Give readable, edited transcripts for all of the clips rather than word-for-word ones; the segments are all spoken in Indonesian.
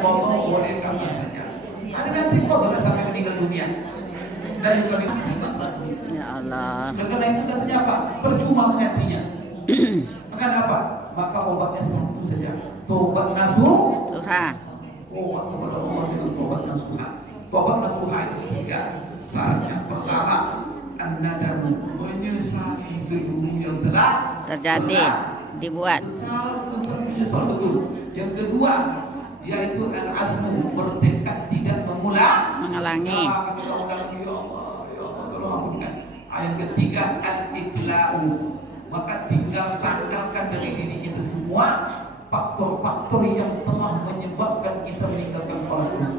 Ngomong boleh kapan saja. Ada nanti kok bakal sampai meninggal dunia dan juga mati. Ya Allah. Dan karena itu katanya apa? Percuma menggantinya. Maka apa? Maka obatnya satu saja. Tobat nasuh. Suha. Tobat kepada Allah dengan tobat nasuha. Tobat nasuha itu tiga syaratnya. Pertama, an-nadamu, menyesali seluruh yang telah Terjadi, dibuat. Menyesal betul. Yang kedua, yaitu al-azmu, bertekad tidak mengulangi. Yang ketiga al-iqla'u, maka tinggal tanggalkan dari diri kita semua faktor-faktor yang telah menyebabkan kita meninggalkan sholat itu.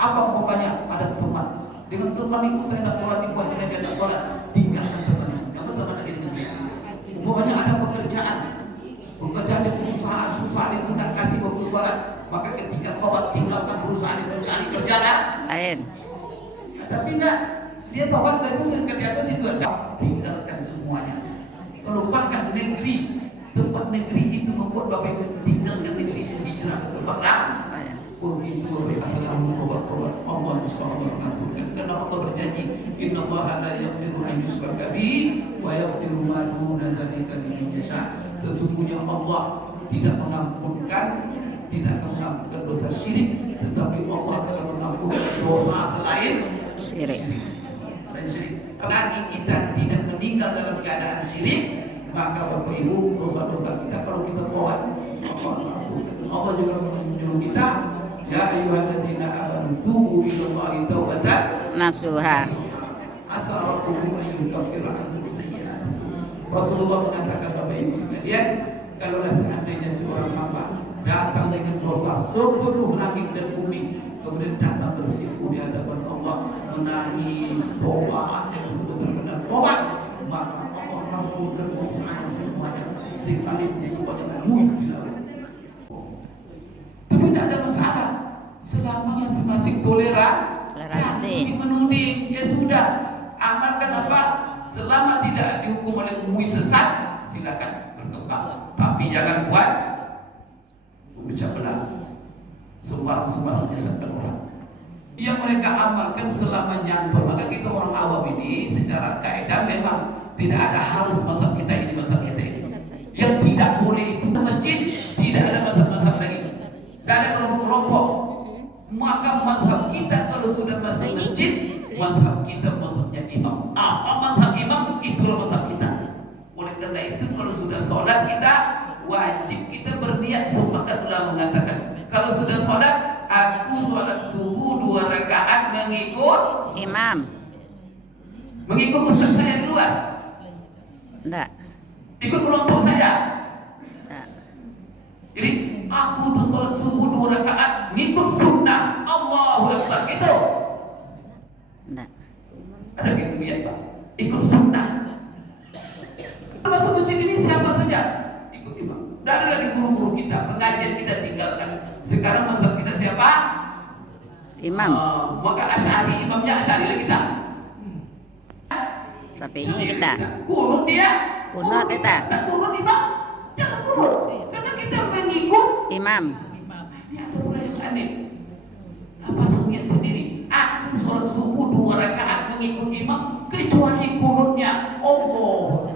Apa umpamanya? Ada teman, dengan teman itu saya nak sholat, dia nak sholat, tinggalkan teman itu, jangan teman lagi dengan dia. Umpamanya ada pekerjaan di perusahaan itu nak kasih waktu sholat, maka ketika tobat tinggalkan perusahaan itu, cari kerja Lain. tapi enggak, dia tobat dari itu kerja ke situ ada, tinggalkan semuanya. Lupakan negeri, tempat negeri itu membuat bapak ibu tinggalkan negeri itu, hijrah ke tempat lain. Karena Allah berjanji, Inna Allah la yaghfiru an yushraka bihi wa yaghfiru ma duna dzalika liman yasha. Sesungguhnya Allah tidak mengampunkan dosa syirik, tetapi Allah akan mengampunkan dosa selain Syirik. Lagi kita tidak meninggal dalam keadaan syirik, maka Bapak Ibu, dosa-dosa kita kalau kita tobat, Allah juga menyuruh kita, ya ayyuhalladzina amanu tubu ilallahi taubatan Nasuha. asa rabbukum an yukaffira ankum sayyi'atikum. Rasulullah mengatakan, Bapak Ibu sekalian, kalaulah seandainya seorang hamba datang dengan dosa sepenuh langit dan bumi, kemudian datang bersimpuh di hadapan Allah, menangis, tobat dengan sebenar-benar tobat, maka Allah kabulkan dosa semuanya sekalipun semuanya muid bila. Tapi tidak ada masalah selama masing-masing toleransi menuding, ya sudah, amalkan apa, selama tidak dihukum oleh muid sesat, silakan berkembang, tapi jangan buat pecah belah, sembarang menyesatkan orang. Yang mereka amalkan selama nyantol. Maka kita orang awam ini secara kaidah memang tidak ada harus mazhab kita ini, mazhab kita ini. Yang tidak boleh itu masjid, tidak ada mazhab-mazhab lagi, tidak ada kelompok-kelompok. Maka mazhab kita kalau sudah masuk masjid, mazhab kita mazhabnya imam. Apa mazhab imam, itulah mazhab kita. Oleh karena itu kalau sudah sholat kita wajib kita berniat, sepakat ulama mengatakan, kalau sudah sholat, aku sholat subuh 2 rakaat mengikut Imam. Mengikut ustaz saya di luar? Enggak. Ikut kelompok saya? Enggak. Jadi aku tuh sholat subuh 2 rakaat ngikut sunnah, Allahu Akbar, gitu. Enggak. Ada gitu niat Pak? Ikut sunnah. Masuk masjid ini siapa saja ikut imam. Tidak ada lagi guru-guru kita, pengajian kita tinggalkan. Sekarang mazhab kita siapa? Imam. Maka Asy'ari, imamnya Asy'ari lah kita. Syafi'i kita. Kunut dia. Kunut kita. Tak kunut imam. Jangan kunut. Karena kita mengikut Imam. Ini ada pula yang aneh. Apa niat sendiri? Aku sholat subuh 2 rakaat mengikut imam, kecuali kunutnya Allah.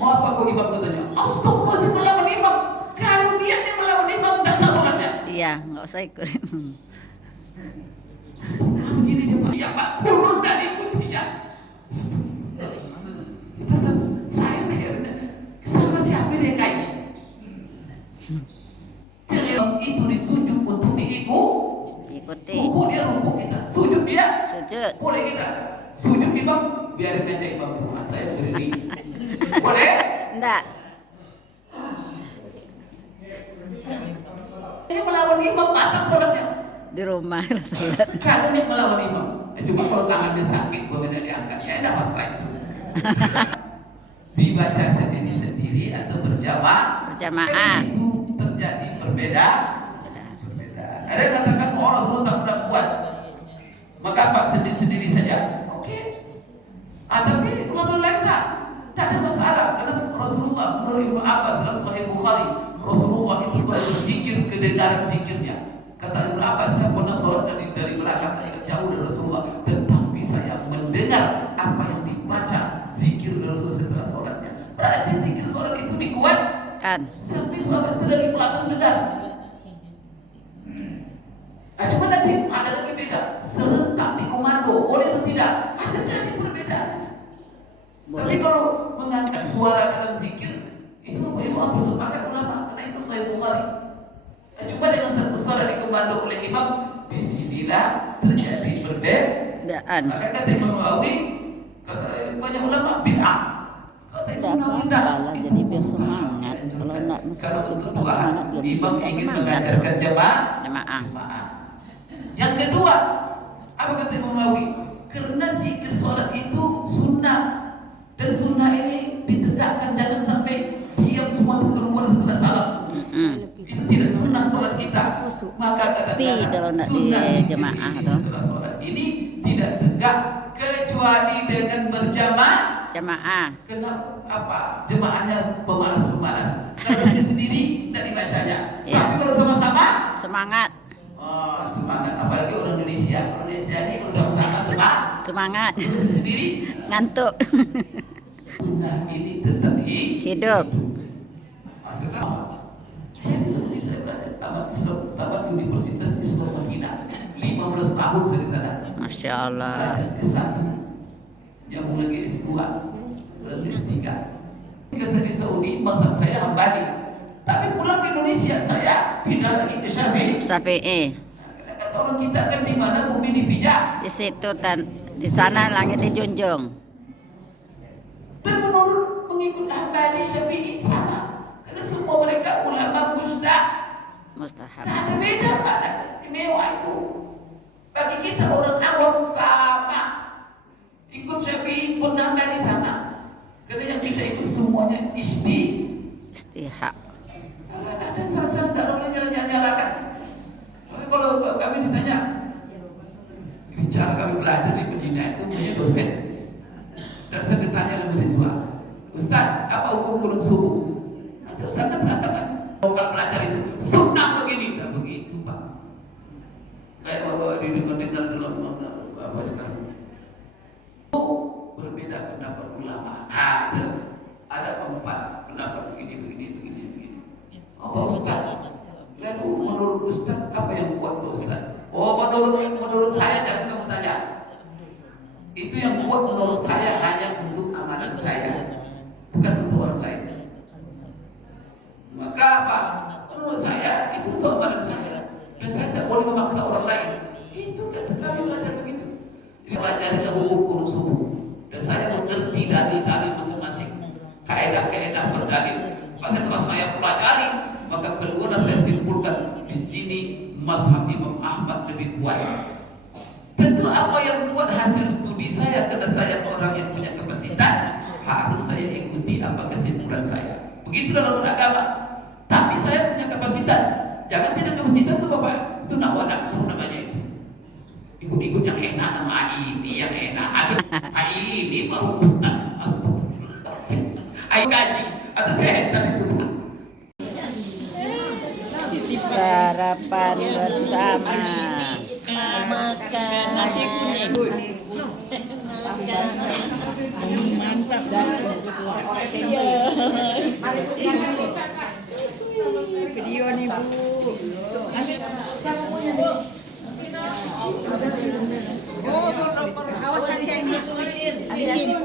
Mau apa kau imam katanya? Astagfirullahaladzim, melawan imam. Kalau niatnya melawan imam, tidak sah sholatnya. Iya, enggak usah ikut. Begini dia Pak. Ya Pak, kunut dan ikutinya. Kita saya akhirnya sama siapa dia kaji? Jadi itu ditujuk untuk Ikuti. ruku dia, ruku kita, sujud dia, Sujud. boleh kita. Sujud imam, biarin aja imam tuh, saya berdiri. Boleh? Enggak. Ini melawan imam, batal sholatnya. Di rumah sholat. Kalau dia melawan imam, cuma kalau tangannya sakit, boleh diangkat, ya tidak apa-apa itu. Dibaca sendiri-sendiri atau Berjamaah. Itu terjadi perbedaan. Ada yang katakan, oh Rasulullah tak pernah buat, maka apa, sendiri-sendiri saja. Oke. Tapi ulama lain tak ada masalah, karena Rasulullah menurut Ibnu Abbas dalam Sahih Bukhari, Rasulullah itu kalau berzikir kedengaran zikirnya. Kata Ibnu Abbas, saya pernah sholat dari belakang, agak jauh dari Rasulullah, tetapi saya mendengar apa yang dibaca zikir Rasul setelah sholatnya. Berarti zikir sholat itu dikuatkan. Sampai sholat itu dari belakang dengar. Nah, cuma nanti ada lagi beda, serentak di komando, boleh atau tidak? Ada jadi perbedaan. Tapi kalau mengangkat suara dalam zikir, itu apa sepakat ulama, karena itu Sahih Bukhari. Nah, cuma dengan satu suara dikomando oleh imam, disinilah terjadi perbedaan. Maka kata Imam Nawawi, kata banyak ulama bid'ah. Kata Imam Nawawi jadi biar semangat. Kalau untuk Tuhan, imam ingin mengajarkan jamaah. Yang kedua, apa kata Imam Nawawi? Karena zikir sholat itu sunnah, dan sunnah ini ditegakkan, jangan sampai diam semua itu keluar setelah salam. Itu tidak sunnah sholat kita. Maka kadang-kadang sunnah jemaah setelah sholat ini tidak tegak kecuali dengan berjamaah. Kenapa? Apa? Jemaahnya pemalas-pemalas. Kalau sendiri tidak dibacanya. Tapi kalau sama-sama semangat. Oh, semangat. Apalagi orang Indonesia. Orang Indonesia ini kalau sama-sama semangat. Sendiri ngantuk. Sunnah ini tetap hidup. Sekarang saya di Saudi, saya belajar tamat Universitas Islam Madinah. 15 tahun saya di sana. Masya Allah. Belajar ke sana. Yang mulai S2, berarti S3. Ketika saya di Saudi, mazhab saya Hambali. Tapi pulang ke Indonesia, saya pindah lagi ke Syafi'i. Nah, kata orang kita kan di mana bumi dipijak. Di situ di sana langit dijunjung. Dan menurut mengikut Hambali, Syafi'i sama. Karena semua mereka ulama mustahab. Nah, ada beda pada istimewa itu. Bagi kita orang awam sama. Ikut Syafi'i pun Hambali sama. Karena yang kita ikut semuanya istihaq. Ada salah-salah tak boleh nyalakan. Kalau kami ditanya, bicara kami belajar di Medina itu punya dosen. Dan saya ditanya oleh mahasiswa, Ustaz, apa hukum gunung subuh? Nanti Ustaz kan katakan, lokal belajar itu sunnah begini, enggak begitu Pak. Kayak bapak didengar dalam apa sekarang. Berbeda pendapat ulama. Itu ada 4 pendapat begini. Apa Ustaz? Lalu menurut Ustaz apa yang kuat Pak Ustaz? Oh, menurut saya jangan kamu tanya. Itu yang kuat menurut saya hanya untuk amalan saya, bukan untuk orang lain. Maka apa? Menurut saya itu untuk amalan saya, dan saya tidak boleh memaksa orang lain. Itu kata kami belajar begitu. Jadi pelajarilah hukum gunung subuh, dan saya mengerti dalil-dalil masing-masing, kaedah-kaedah berdalil. Setelah saya pelajari, maka keluar saya simpulkan di sini mazhab Imam Ahmad lebih kuat. Tentu apa yang buat hasil studi saya, karena saya orang yang punya kapasitas, harus saya ikuti apa kesimpulan saya. Begitu dalam beragama. Tapi saya punya kapasitas. Jangan tidak kapasitas itu Bapak, itu nak namanya itu. Ikut-ikut yang enak, nama ini yang enak. Ini baru Ustaz. Ayo kaji atau setan itu. Sarapan bersama. Makan nasi kuning. Mantap dah. Video nih Bu. Oh, awas hati-hati. Licin.